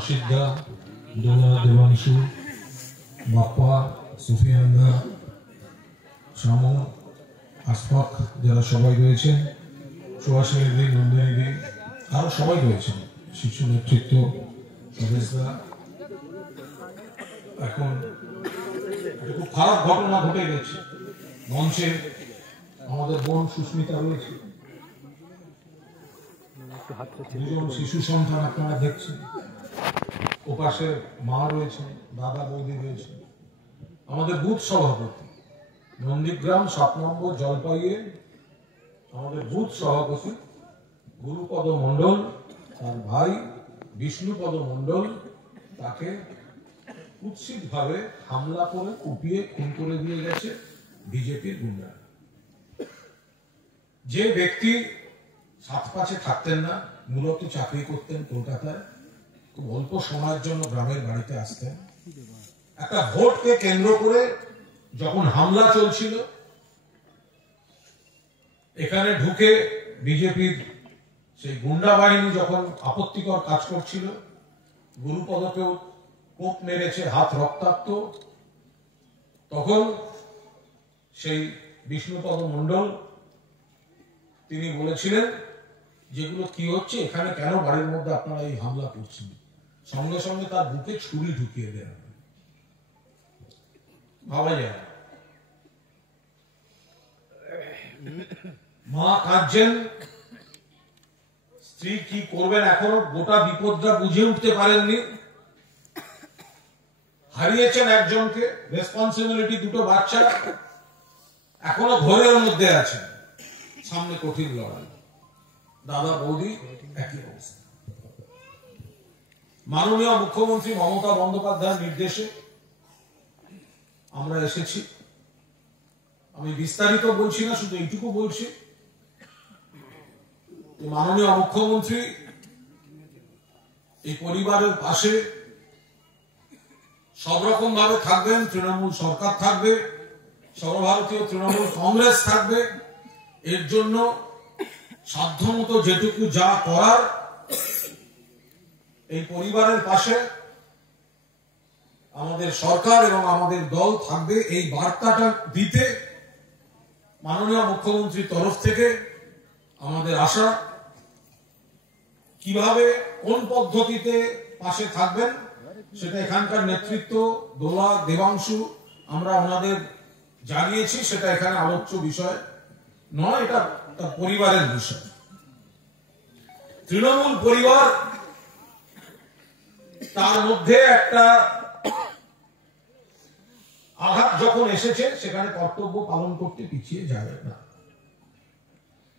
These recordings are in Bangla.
অসিদ্ধা, দোলা, দেবাংশু, বাপ্পা, সুফিয়ান্দা, শামু, আশফাক, যারা সবাই রয়েছেন, সুভাষিনী দি, নন্দিনী দি, আরো সবাই রয়েছেন, শিশু নেতৃত্ব, সদস্যরা। এখন খুব খারাপ ঘটনা ঘটে গেছে। মঞ্চে আমাদের বোন সুস্মিতা রয়েছে, দুজন শিশু সন্তান আপনারা দেখছেন, ওপাশে মা রয়েছে, দাদা বৌদি রয়েছে, আমাদের বুথ সভাপতি নন্দীগ্রাম 7 নম্বর জলপাইয়ে আমাদের বুথ সভাপতি গুরুপদ মণ্ডল, তার ভাই বিষ্ণুপদ মণ্ডল, তাকে কুৎসিত ভাবে হামলা করে কুপিয়ে খুন করে দিয়ে গেছে বিজেপির গুন্ডা। যে ব্যক্তি 7-5-এ থাকতেন না, মূলত চাকরি করতেন কলকাতায়, খুব অল্প সময়ের জন্য গ্রামের বাড়িতে আসতেন। একটা ভোটকে কেন্দ্র করে যখন হামলা চলছিল, এখানে ঢুকে বিজেপির সেই গুন্ডা বাহিনী যখন আপত্তিকর কাজ করছিল, গুরুপদকেও কোপ মেরেছে, হাত রক্তাক্ত, তখন সেই বিষ্ণুপদ মণ্ডল তিনি বলেছিলেন, যেগুলো কি হচ্ছে এখানে, কেন বাড়ির মধ্যে আপনারা এই হামলা করছেন? সঙ্গে সঙ্গে তার বুকে ছুরি ঢুকিয়ে দেন। ভাবা যায়, মা কাঁদছেন, স্ত্রী কি করবেন এখনো গোটা বিপদটা বুঝে উঠতে পারেননি। হারিয়েছেন একজনকে, রেসপন্সিবিলিটি, দুটো বাচ্চা এখনো ঘরের মধ্যে আছেন, সামনে কঠিন লড়াই। দাদা বৌদি একই অবস্থা। মাননীয় মুখ্যমন্ত্রী মমতা বন্দ্যোপাধ্যায়ের নির্দেশে আমরা এসেছি। আমি বিস্তারিত বলছি না, শুধু এইটুকু বলছি, মাননীয় মুখ্যমন্ত্রী এই পরিবারের পাশে সব রকম ভাবে থাকবেন। তৃণমূল সরকার থাকবে, সর্বভারতীয় তৃণমূল কংগ্রেস থাকবে, এর জন্য সাধ্যমতো যেটুকু যা করার এই পরিবারের পাশে আমাদের সরকার এবং আমাদের দল থাকবে। এই বার্তাটা দিতে মাননীয় মুখ্যমন্ত্রীর তরফ থেকে আমাদের আশা, কিভাবে কোন পদ্ধতিতে পাশে থাকবেন সেটা এখানকার নেতৃত্ব, দোলা, দেবাংশু, আমরা ওনাদের জানিয়েছি, সেটা এখানে আলোচ্য বিষয় নয়, এটা তার পরিবারের বিষয়। তৃণমূল পরিবার, তার মধ্যে একটা আঘাত যখন এসেছে, সেখানে কর্তব্য পালন করতে পিছিয়ে যাবে না।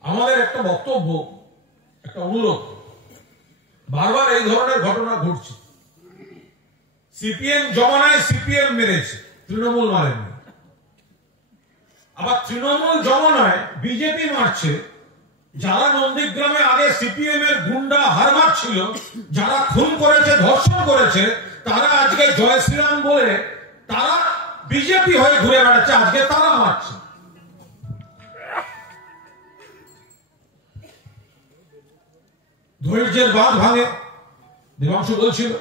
আমাদের একটা বক্তব্য, একটা অনুরোধ, বারবার এই ধরনের ঘটনা ঘটছে। সিপিএম জমানায় সিপিএম মেরেছে, তৃণমূল মারেনি। আবার তৃণমূল জমানায় বিজেপি মারছে। যারা নন্দীগ্রামে আগে সিপিএম এর গুন্ডা হারমার ছিল, যারা খুন করেছে, ধর্ষণ করেছে, তারা আজকে জয় শ্রীরাম বলে তারা বিজেপি হয়ে ঘুরে বেড়াচ্ছে, আজকে তারা মারছে। ধৈর্যের বাঁধ ভাঙে, দেবাংশু বলছিল।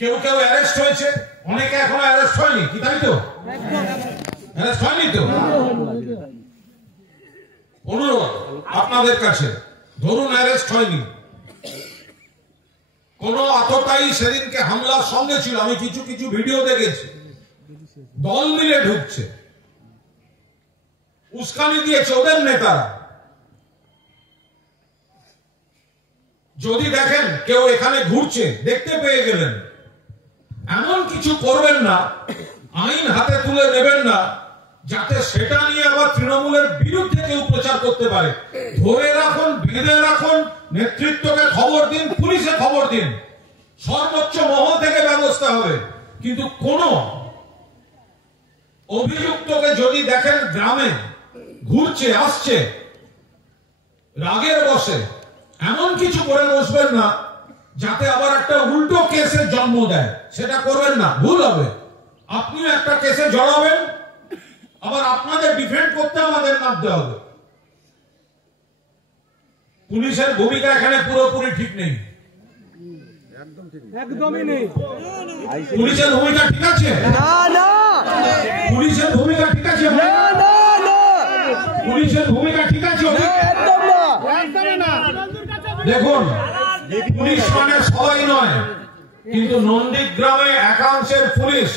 কেউ কেউ অ্যারেস্ট হয়েছে, অনেকে এখনো অ্যারেস্ট হয়নি, কি তাই তো? অ্যারেস্ট হয়নি তো? অনুরোধ আপনাদের কাছে, ধরুন অ্যারেস্ট হয়নি, কোন আততায়ী সেদিনকে হামলার সঙ্গে ছিল, আমি কিছু কিছু ভিডিও দেখেছি, দল মিলে ঢুকছে, উস্কানি দিয়েছে ওদের নেতারা। যদি দেখেন কেউ এখানে ঘুরছে, দেখতে পেয়ে গেলেন, এমন কিছু করবেন না, আইন হাতে তুলে নেবেন না, যাতে সেটা নিয়ে আবার তৃণমূলের বিরুদ্ধে কেউ প্রচার করতে পারে। ধরে রাখুন, বেঁধে রাখুন, নেতৃত্বকে খবর দিন, পুলিশে খবর দিন, সর্বোচ্চ মহল থেকে ব্যবস্থা হবে। কিন্তু কোন অভিযুক্তকে যদি দেখেন গ্রামে ঘুরছে, আসছে, রাগের বসে এমন কিছু করে বসবেন না যাতে আবার একটা উল্টো কেসের জন্ম দেয়, সেটা করবেন না, ভুল হবে। আপনিও একটা কেসে জড়াবেন, আবার আপনাদের ডিফেন্ড করতে আমাদের নামতে হবে। পুলিশের ভূমিকা এখানে পুরোপুরি ঠিক নেই। একদমই নেই। পুলিশের ভূমিকা ঠিক আছে? না না, পুলিশের ভূমিকা ঠিক আছে? না না না, পুলিশের ভূমিকা ঠিক আছে? একদম না, একদমই না। দেখুন, পুলিশ মানে সবাই নয়, কিন্তু নন্দীগ্রামে একাংশের পুলিশ,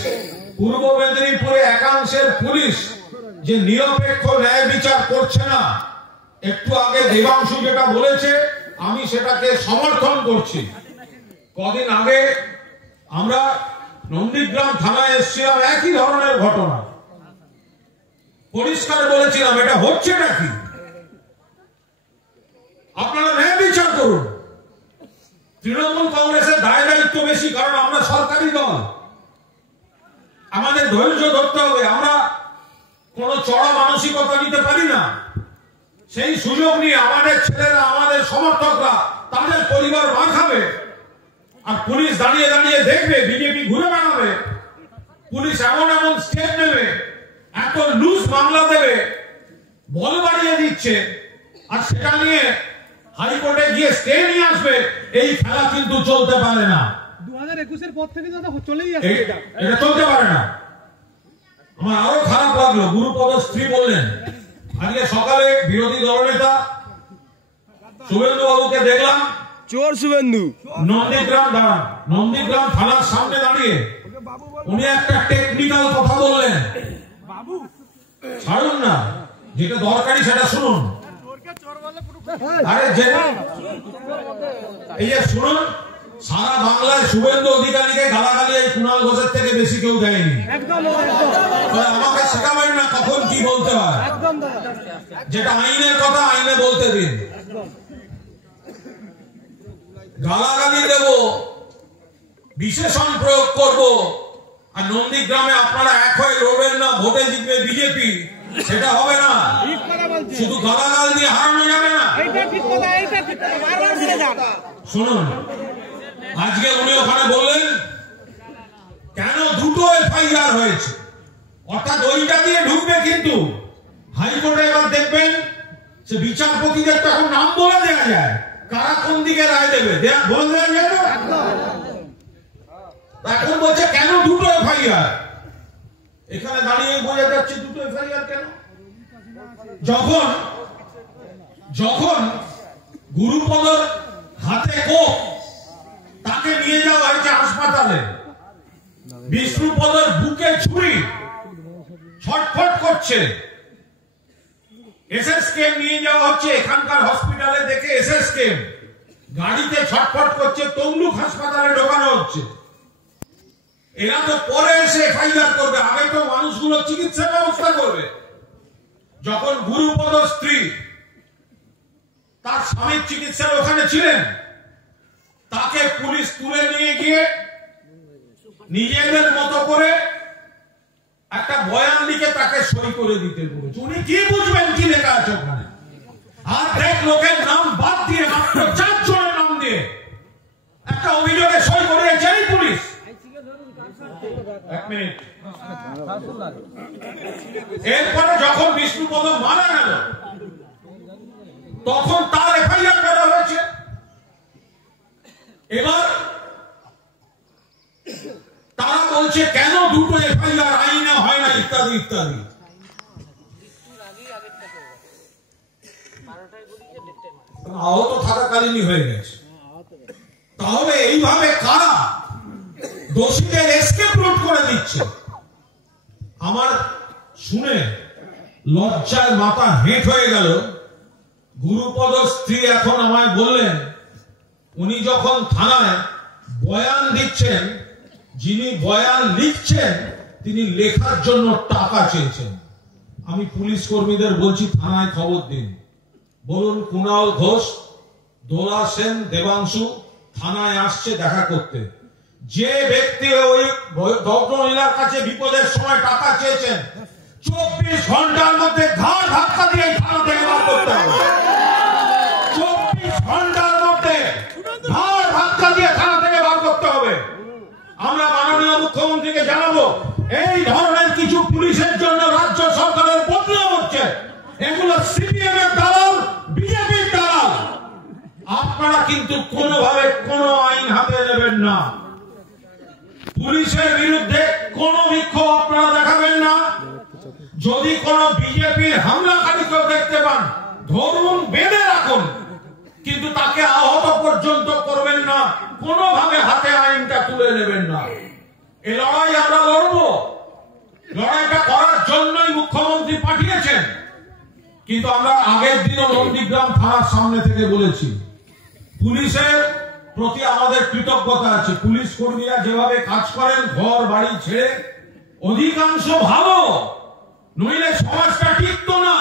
পূর্ব মেদিনীপুরে একাংশের পুলিশ যে নিরপেক্ষ ন্যায় বিচার করছে না, একটু আগে দেবাংশু যেটা বলেছে আমি সেটাকে সমর্থন করছি। কদিন আগে আমরা নন্দীগ্রাম থানায় এসেছিলাম, একই ধরনের ঘটনা, পরিষ্কার বলেছিলাম এটা হচ্ছে নাকি, আপনারা ন্যায় বিচার করুন। তৃণমূল কংগ্রেসের দায় দায়িত্ব বেশি, কারণ আমরা সরকারি দল, আমাদের ধৈর্য ধরতে হবে, আমরা কোন চড়া মানসিকতা নিতে পারি না। সেই সুযোগ নিয়ে আমাদের ছেলেরা, আমাদের সমর্থকরা তাদের পরিবার মার খাবে, আর পুলিশ দাঁড়িয়ে দাঁড়িয়ে দেখবে, বিজেপি ঘুরে বেড়াবে, পুলিশ এমন এমন স্টেপ নেবে, এত লুজ মামলা দেবে, বল বাড়িয়ে দিচ্ছে, আর সেটা নিয়ে হাইকোর্টে গিয়ে স্টে নিয়ে আসবে। এই খেলা কিন্তু চলতে পারে না। 2021-এর পর থেকে দাদা চলেই আসছে এটা চলতে পারে না। আমার আরো খারাপ লাগলো, গুরুপদ স্ত্রী বললেন, আজকে সকালে বিরোধী দলনেতা শুভেন্দু বাবুকে দেখলাম, চোর শুভেন্দু, নন্দীগ্রাম থানার সামনে দাঁড়িয়ে উনি একটা টেকনিক্যাল কথা বললেন। ছাড়ুন না, যেটা দরকারি সেটা শুনুন। আরে এই যে শুনুন, সারা বাংলায় শুভেন্দু অধিকারীকে গালাগালি এই কুণাল ঘোষের থেকে বেশি কেউ দেয়নি। আমাকে শেখাবেন না কখন কি বলতে হয়, যেটা আইনের কথা আইনে বলতে দিন। গালাগালি দেব, বিশেষণ প্রয়োগ করব, আর নন্দীগ্রামে আপনারা এক হয়ে লড়বেন না, ভোটে জিতবে বিজেপি, সেটা হবে না। শুধু গালাগাল দিয়ে হারানো যাবে না। শুনুন, আজকে উনি ওখানে বললেন কেন দুটো এফআইআর হয়েছে, অর্থাৎ ওইটা দিয়ে ঢুকবে, কিন্তু হাইকোর্টে এবার দেখবেন সে বিচারপতিদের তো এখন নাম বলে দেওয়া যায়, কারা কোন দিকে রায় দেবে বলে দেওয়া যায় না। এখন বলছে কেন দুটো এফআইআর, এখানে দাঁড়িয়ে বোঝা যাচ্ছে দুটো এফআইআর কেন। যখন গুরুপদর হাতে কোপ, তাকে নিয়ে যাওয়া হয়েছে হাসপাতালে, বিষ্ণুপদর বুকে ছুরি, ছটফট করছে, এসএসকে নিয়ে যাওয়া হচ্ছে এখানকার হসপিটালে, দেখে এসএসকে গাড়িতে ছটফট করছে, তমলুক হাসপাতালে ঢোকানো হচ্ছে। এরা তো পরে এসে এফআইআর করবে, আগে তো মানুষগুলো চিকিৎসার ব্যবস্থা করবে। যখন গুরুপদ স্ত্রী তার স্বামীর চিকিৎসার ওখানে ছিলেন, তাকে পুলিশ তুলে নিয়ে গিয়ে নিজেদের মতো করে একটা বয়ান লিখে তাকে সই করে দিতে বলেছে। উনি কি বুঝবেন কি লেখা আছে ওখানে? আর এক লোকের নাম বাদ দিয়ে, মাত্র 4 জনের নাম দিয়ে একটা অভিযোগে সই করিয়েছে এই পুলিশ। এক মিনিট, এরপরে যখন বিষ্ণুপদ মারা গেল, তখন তার এফআইআর করা হয়েছে। এবার তারা বলছে কেন দুটো এফআইআর, আইনে হয় না, ইত্যাদি ইত্যাদি। আহত থাকাকালীনই হয়ে গেছে। তাহলে এইভাবে কারা দোষীদের এসকেপ রুট করে দিচ্ছে? আমার শুনে লজ্জায় মাথা হেঁট হয়ে গেল। গুরুপদ স্ত্রী এখন আমায় বললেন, উনি যখন থানায় বয়ান দিচ্ছেন, যিনি বয়ান লিখছেন তিনি লেখার জন্য টাকা চেয়েছেন। আমি পুলিশ কর্মীদের বলছি, থানায় খবর দিন, বলুন কুণাল ঘোষ, দোলা সেন, দেবাংশু থানায় আসছে দেখা করতে। যে ব্যক্তি ওই ভদ্রমহিলার কাছে বিপদের সময় টাকা চেয়েছেন, 24 ঘন্টার মধ্যে ঘাড় ধাক্কা দিয়ে থানা থেকে বার করতে হবে। 24 ঘন্টার মধ্যে ঘাড় ধাক্কা দিয়ে থানা থেকে বার করতে হবে। আমরা মাননীয় মুখ্যমন্ত্রীকে জানাবো, এই ধরনের কিছু পুলিশের জন্য রাজ্য সরকারের বদনাম হচ্ছে, এগুলো সিপিএম এর দালাল, বিজেপির দালাল। আপনারা কিন্তু কোনোভাবে কোনো আইন হাতে নেবেন না, পুলিশের বিরুদ্ধে কোন বিক্ষোভ আপনারা দেখাবেন না। যদি কোন বিজেপির হামলাকারী কেউ দেখতে পান, ধরুন, বেঁধে রাখুন, কিন্তু তাকে আহত পর্যন্ত করবেন না, কোনোভাবে হাতে আইনটা তুলে নেবেন না। এই লড়াই আমরা লড়বো, লড়াইটা করার জন্যই মুখ্যমন্ত্রী পাঠিয়েছেন। কিন্তু আমরা আগের দিনও নন্দীগ্রাম থানার সামনে থেকে বলেছি, পুলিশের প্রতি আমাদের কৃতজ্ঞতা আছে। পুলিশ কর্মীরা যেভাবে কাজ করেন ঘর বাড়ি ছেড়ে, অধিকাংশ ভালো, নইলে সমাজটা টিকতো না।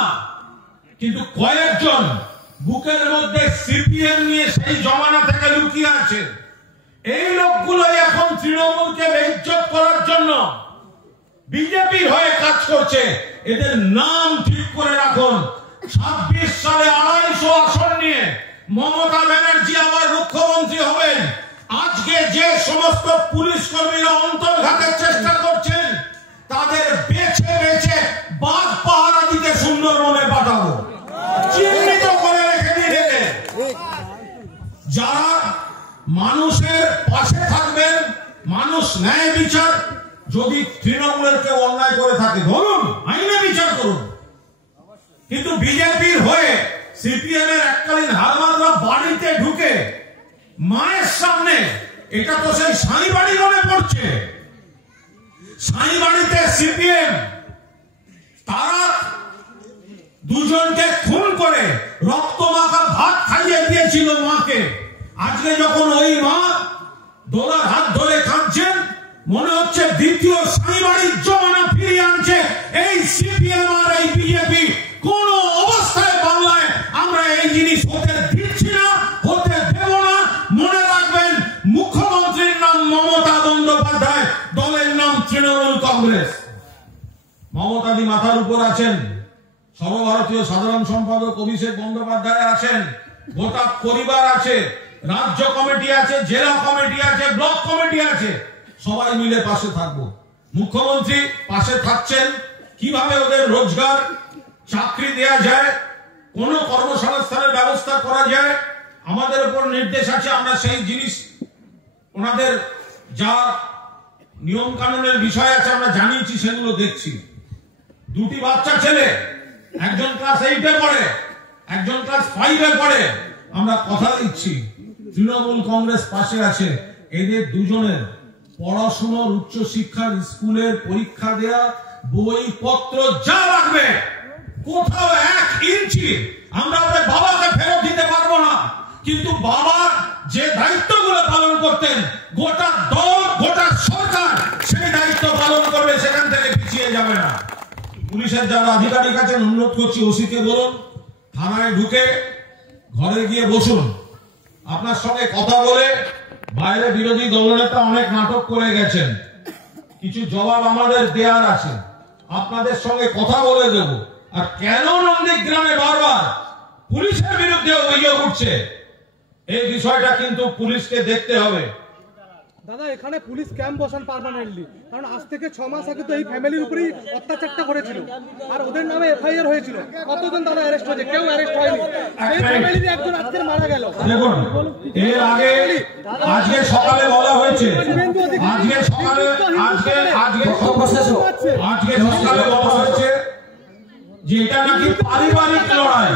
কিন্তু কয়েকজন বুকের মধ্যে সিপিএম নিয়ে সেই জমানা থেকে লুকিয়ে আছে। এই লোকগুলোই এখন তৃণমূলকে বেইজ্জত করার জন্য বিজেপির হয়ে কাজ করছে। এদের নাম ঠিক করে রাখুন। 26 সালে 250 আসন নিয়ে মমতা ব্যানার্জি আবার মুখ্যমন্ত্রী হবেন। আজকে যে সমস্ত পুলিশ কর্মীরা অন্তর্ঘাতের চেষ্টা করছেন, তাদের বেছে বেছে বাঘ পাহারা দিতে সুন্দরবনে পাঠাবো, চিহ্নিত করে রেখে দিতে। যারা মানুষের পাশে থাকবেন, মানুষ ন্যায় বিচার, যদি তৃণমূলের কেউ অন্যায় করে থাকে ধরুন, আইনে বিচার করুন। কিন্তু বিজেপির হয়ে সিপিএম এর এককালীন হারমানরা বাড়িতে ঢুকে মায়ের সামনে, এটা তো সেই সাঁইবাড়ি মনে পড়ছে। সাঁইবাড়িতে সিপিএম তারা দুজনকে খুন করে রক্ত মাখা ভাত খাইয়ে দিয়েছিল মাকে। আজকে যখন ওই মা দোলার হাত ধরে কাঁদছেন, মনে হচ্ছে দ্বিতীয় সাঁইবাড়ির জমানা ফিরিয়ে আনছে এই সিপিএম আর এই বিজেপি। কোন অবস্থায় বাংলায় আমরা এই জিনিস হতে দিচ্ছি না, হতে দেব না। মনে রাখবেন, মুখ্যমন্ত্রীর নাম মমতা বন্দ্যোপাধ্যায়, দলের নাম তৃণমূল কংগ্রেস। মমতাদি মাথার উপর আছেন, সর্বভারতীয় সাধারণ সম্পাদক অভিষেক বন্দ্যোপাধ্যায় আছেন, গোটা পরিবার আছে, রাজ্য কমিটি আছে, জেলা কমিটি আছে, ব্লক কমিটি আছে, সবাই মিলে পাশে থাকবো। মুখ্যমন্ত্রী পাশে থাকছেন, কিভাবে ওদের রোজগার, চাকরি দেয়া যায়, কোন কর্মসংস্থানের ব্যবস্থা করা যায়, আমাদের উপর নির্দেশ আছে। আমরা সেই জিনিস, ওনাদের যা নিয়ম কানুনের বিষয় আছে আমরা জানিয়েছি, সেগুলো দেখছি। দুটি বাচ্চা ছেলে, একজন ক্লাস 8-এ পড়ে, একজন ক্লাস 5-এ পড়ে। আমরা কথা দিচ্ছি, তৃণমূল কংগ্রেস পাশে আছে। এদের দুজনের পড়াশোনার, উচ্চশিক্ষার, স্কুলের পরীক্ষা দেয়া, বইপত্র যা লাগবে, কোথাও 1 ইঞ্চি আমরা ওদের বাবাকে ফেরত দিতে পারবো না। কিন্তু বাবা যে দায়িত্বগুলো পালন করতেন, গোটা দল, গোটা সরকার সেই দায়িত্ব পালন করবে, সেখান থেকে পিছিয়ে যাবে না। পুলিশের যারা আধিকারিক আছেন, অনুরোধ করছি, ওসিকে বলুন থানায় ঢুকে ঘরে গিয়ে বসুন। আপনার সঙ্গে কথা বলে বাইরে বিরোধী দলনেতা অনেক নাটক করে গেছেন, কিছু জবাব আমাদের দেওয়ার আছে, আপনাদের সঙ্গে কথা বলে দেব। আর কেন নন্দীগ্রামে বারবার পুলিশের বিরুদ্ধে অভিযোগ উঠছে, এই বিষয়টা কিন্তু পুলিশকে দেখতে হবে। দাদা, এখানে পুলিশ ক্যাম্প বসান পার্মানেন্টলি, কারণ আজ থেকে 6 মাস আগে তো এই ফ্যামিলির উপরেই অত্যাচারটা করেছিল, আর ওদের নামে এফআইআর হয়েছিল। কতজন দাদা অ্যারেস্ট হয়েছে? কেউ অ্যারেস্ট হয়নি। সেই ফ্যামিলির একজন আজকে মারা গেল। দেখুন, এর আগে আজকে সকালে বলা হয়েছে, আজকে সকালে বলা হয়েছে যে এটা নাকি পারিবারিক লড়াই,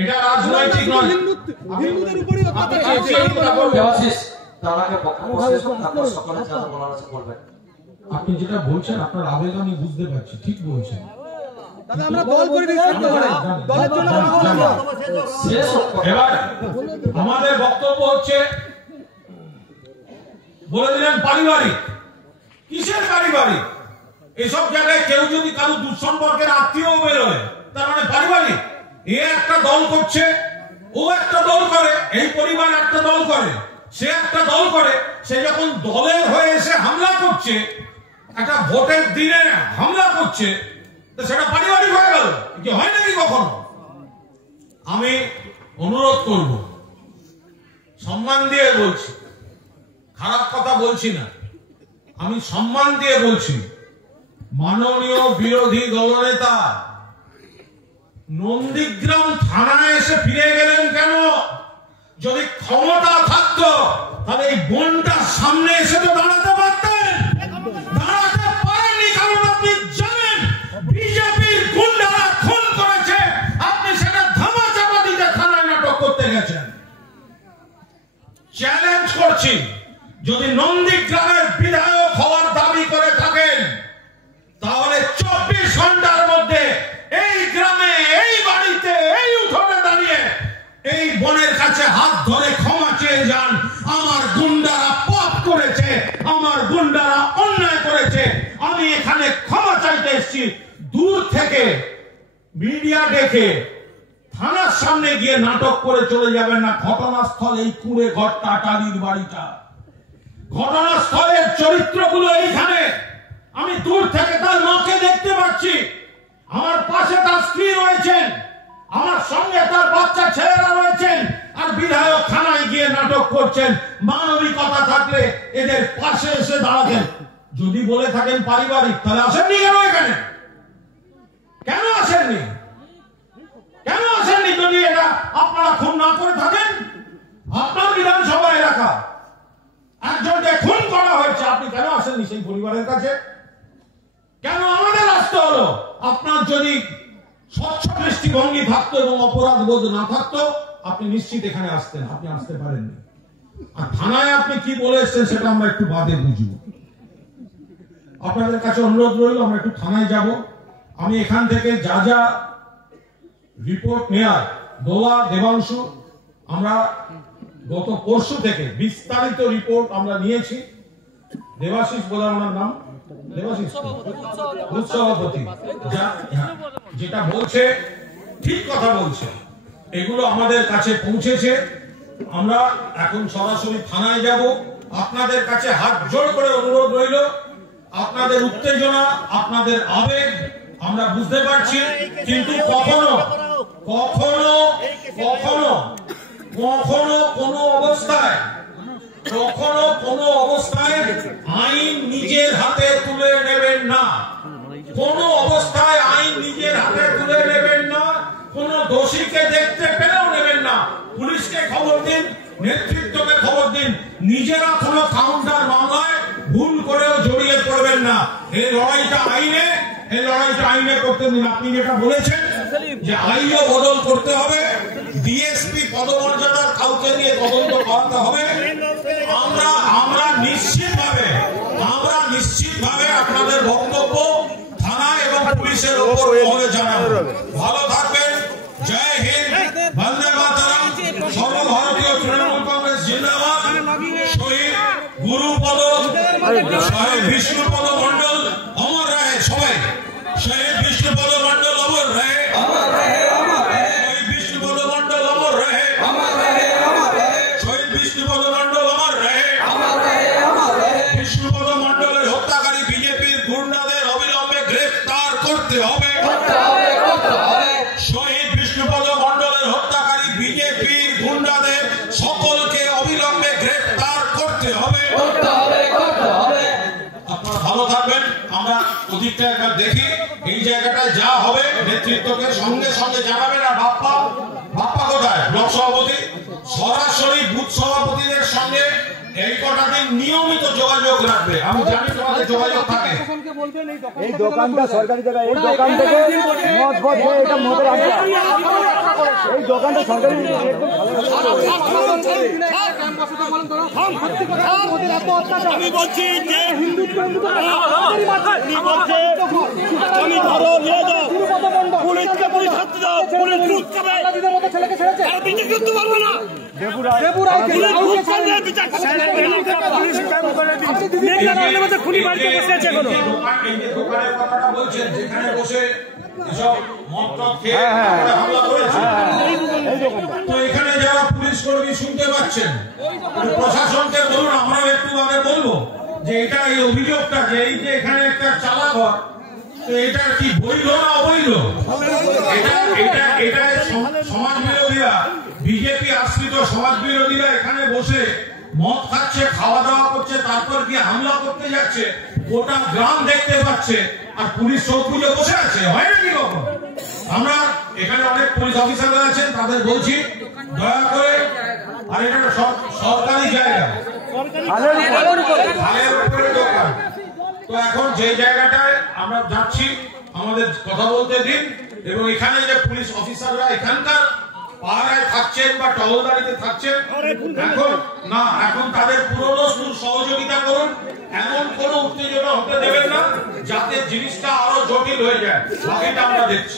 এটা রাজনৈতিক নয়। হিন্দুদের উপরেই অত্যাচার। আপনি যেটা বলছেন, আপনার আবেগ আমি বুঝতে পারছি, ঠিক বলছেন। আমরা দল করে দলের জন্য এবার আমাদের বক্তব্য হচ্ছে, বলে দিলেন পারিবারিক। কিসের পারিবারিক? এসব জায়গায় কেউ যদি কারো দুঃসম্পর্কের আত্মীয় বেরোয়, তার মানে পারিবারিক। এ একটা দল করছে, ও একটা দল করে, এই পরিবার একটা দল করে, সে একটা দল করে। সে যখন দলের হয়ে এসে হামলা করছে, একটা ভোটের দিনে হামলা করছে, তো সেটা পারিবারিক হয়ে গেল কি? হয় নাকি কখনো? আমি অনুরোধ করব, সম্মান দিয়ে বলছি, খারাপ কথা বলছি না, আমি সম্মান দিয়ে বলছি, মাননীয় বিরোধী দলনেতা নন্দীগ্রাম থানায় এসে ফিরে গেলেন কেন? যদি ক্ষমতা থাকতো তাহলে এই বনটা চ্যালেঞ্জ করছি, যদি নন্দীগ্রামের বিধায়ক হওয়ার দাবি করে থাকেন তাহলে 24 ঘন্টার মধ্যে এই গ্রামে, এই বাড়িতে, এই উঠোনে দাঁড়িয়ে এই বোনের কাছে হাত ধরে ক্ষমা চেয়ে যান। আমার গুন্ডারা পাপ করেছে, আমার গুন্ডারা অন্যায় করেছে, আমি এখানে ক্ষমা চাইতে এসেছি। দূর থেকে মিডিয়া দেখে থানার সামনে গিয়ে নাটক করে চলে যাবেন না। ঘটনাস্থল এই কুড়ে ঘর টাটালির বাড়িটা, ঘটনাস্থলের চরিত্রগুলো এইখানে। আমি দূর থেকে তার মাকে দেখতে পাচ্ছি, আমার পাশে তার স্ত্রী রয়েছেন, আমার সঙ্গে তার বাচ্চা ছেলেরা রয়েছেন, আর বিধায়ক থানায় গিয়ে নাটক করছেন। মানবিকতা থাকলে এদের পাশে এসে দাঁড়াতেন। যদি বলে থাকেন পারিবারিক, তাহলে আসেননি কেন এখানে? কেন আসেননি? কেন আসেননি? যদি এটা আপনারা খুন না করে থাকেন, আপনার বিধানসভা এলাকা একজনকে খুন করা হয়েছে, আপনি কেন আসেননি সেই পরিবারের কাছে? কেন আমাদের আসতে হলো? আপনার যদি স্বচ্ছ দৃষ্টিভঙ্গি থাকতো এবং অপরাধ বোধ না থাকতো, আপনি নিশ্চিত এখানে আসতেন। আপনি আসতে পারেননি। আর থানায় আপনি কি বলে এসছেন সেটা আমরা একটু বাদে বুঝব। আপনাদের কাছে অনুরোধ রইল, আমরা একটু থানায় যাব। আমি এখান থেকে যা যা রিপোর্ট নেয়ার, দোলা, দেবাংশু, আমরা গত পরশু থেকে বিস্তারিত রিপোর্ট আমরা নিয়েছি। দেবাশিস বলে আমার নাম, দেবাশিস সভাপতি, যেটা বলছে ঠিক কথা বলছে, এগুলো আমাদের কাছে পৌঁছেছে। আমরা এখন সরাসরি থানায় যাব। আপনাদের কাছে হাত জোড় করে অনুরোধ রইল, আপনাদের উত্তেজনা, আপনাদের আবেগ আমরা বুঝতে পারছি, কিন্তু কখনো কখনো কখনো কখনো কোনো অবস্থায় আইন নিজের হাতে তুলে নেবেন না। কোনো অবস্থায় আইন নিজের হাতে তুলে নেবেন না। কোন দোষীকে দেখতে পেলেও নেবেন না। পুলিশকে খবর দিন, নেতৃত্বকে খবর দিন। নিজেরা কোনো কাউন্টার মামলায় ভুল করেও জড়িয়ে পড়বেন না। এই লড়াইটা আইনে করতে দিন। আপনি যেটা বলেছেন যে আইও বদল করতে হবে, ডিএসপি পদমর্যাদার কাউকে দিয়ে তদন্ত করাতে হবে। আমরা নিশ্চিতভাবে আপনাদের বক্তব্য থানা এবং পুলিশের উপর মহলে জানাবো। ভালো থাকবেন। জয় হিন্দ, বন্দে মাতরম। সর্বভারতীয় তৃণমূল কংগ্রেস জিন্দাবাদ। শহীদ গুরুপদ, শহীদ বিষ্ণুপদ মন্ডল অমর রাহে। সবাই শহীদ বিষ্ণুপদ মন্ডল অমর রাহে, শহীদ বিষ্ণুপদ মন্ডল অমর রাহে, শহীদ বিষ্ণুপদ মন্ডল অমর রাহে। বিষ্ণুপদ মন্ডলের হত্যাকারী বিজেপির গুন্ডাদের অবিলম্বে গ্রেফতার করতে হবে। শহীদ বিষ্ণুপদ মন্ডলের হত্যাকারী বিজেপির গুন্ডাদের সকলকে অবিলম্বে গ্রেফতার করতে হবে। আপনারা ভালো থাকবেন। আমরা ওদিকটা একবার দেখি, এই জায়গাটায় যা হবে নেতৃত্বকে সঙ্গে সঙ্গে জানাবেন। আর বাপ্পা কোথায়? ব্লক সভাপতি সরাসরি বুথ সভাপতিদের সঙ্গে এই কটা দিন নিয়মিত যোগাযোগ রাখবে। আমি জানি তোমাদের যোগাযোগ থাকে। এই দোকানটা সরকারি জায়গা, এই দোকান থেকে মদ বদ হয়ে এটা মদের আড্ডা। এই দোকানটা সরকারি আমি বলছি যে আমি ধরো নিয়ে যাও, পুলিশকে পুলিশ হাতে দাও, পুলিশ দুধ খাবে, আর বিচার করতে পারবে না। খুনি বাড়িতে বসে আছে এখনো। দোকানের কথাটা বলছেন, যেখানে বসে এসব মদ টদ খেয়ে হামলা করেছে, তো এখানে যারা পুলিশ কর্মী শুনতে পাচ্ছেন, প্রশাসনকে বলুন, আমরা একটু আগে বলবো যে এটা এই অভিযোগটা যে এই যে এখানে একটা চালা ঘর, তো এটা কি বৈধ না অবৈধ? এটা সমাজ বিরোধীরা, বিজেপি আশ্রিত সমাজ বিরোধীরা এখানে বসে মদ খাচ্ছে, খাওয়া দাওয়া করছে, তারপর গিয়ে হামলা করতে যাচ্ছে, গোটা গ্রাম দেখতে পাচ্ছে, আর পুলিশ চৌকিতে বসে আছে। হয় নাকি কখন? আমরা এখানে অনেক পুলিশ অফিসাররা আছেন, তাদের বলছি দয়া করে, আর এটা সরকারি জায়গা, তো এখন যে জায়গাটায় আমরা যাচ্ছি আমাদের কথা বলতে দিন। এবং এখানে যে পুলিশ অফিসাররা, এখানকার পাহারায় থাকছেন বা টহলদারিতে থাকছেন, এখন তাদের পুরনো সহযোগিতা করুন। এমন কোন উত্তেজনা হতে দেবেন না যাতে জিনিসটা আরো জটিল হয়ে যায়। বাকিটা আমরা দেখছি।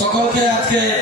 সকলকে আজকে